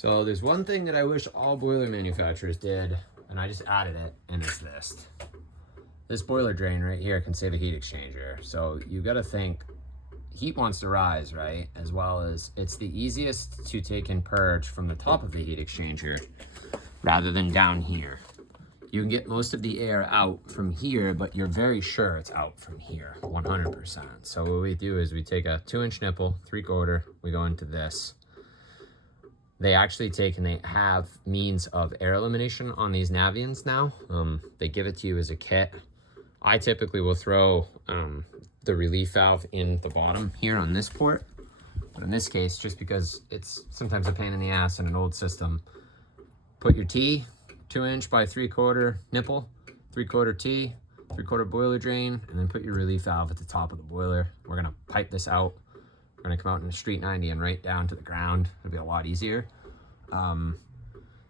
So there's one thing that I wish all boiler manufacturers did, and I just added it, and it's this. This boiler drain right here can save a heat exchanger. So you got to think, heat wants to rise, right? As well as it's the easiest to take and purge from the top of the heat exchanger rather than down here. You can get most of the air out from here, but you're very sure it's out from here, 100%. So what we do is we take a 2-inch nipple, 3/4, we go into this. They actually take and they have means of air elimination on these Navians now. They give it to you as a kit. I typically will throw the relief valve in the bottom here on this port. But in this case, just because it's sometimes a pain in the ass in an old system, put your T, 2-inch by 3/4 nipple, 3/4 T, 3/4 boiler drain, and then put your relief valve at the top of the boiler. We're gonna pipe this out. We're gonna come out in a street 90 and right down to the ground. It'll be a lot easier.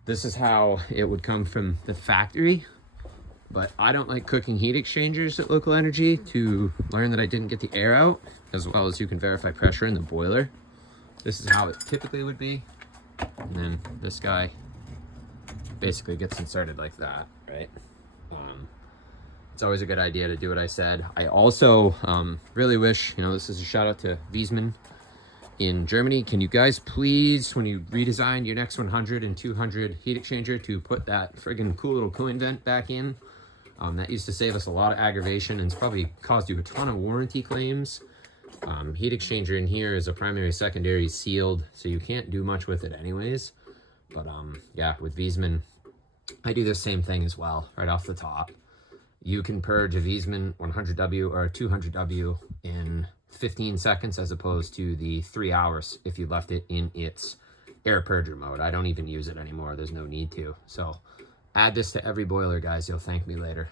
This is how it would come from the factory, but I don't like cooking heat exchangers at Local Energy to learn that I didn't get the air out, as well as you can verify pressure in the boiler. This is how it typically would be. And then this guy basically gets inserted like that, right? It's always a good idea to do what I said. I also really wish, this is a shout out to Wiesmann in Germany. Can you guys please, when you redesign your next 100 and 200 heat exchanger, to put that friggin' cool little coolant vent back in? That used to save us a lot of aggravation and it's probably caused you a ton of warranty claims. Heat exchanger in here is a primary, secondary sealed, so you can't do much with it anyways. But yeah, with Wiesmann, I do the same thing as well, right off the top. You can purge a Wiesmann 100W or a 200W in 15 seconds as opposed to the 3 hours if you left it in its air purger mode. I don't even use it anymore. There's no need to. So add this to every boiler, guys. You'll thank me later.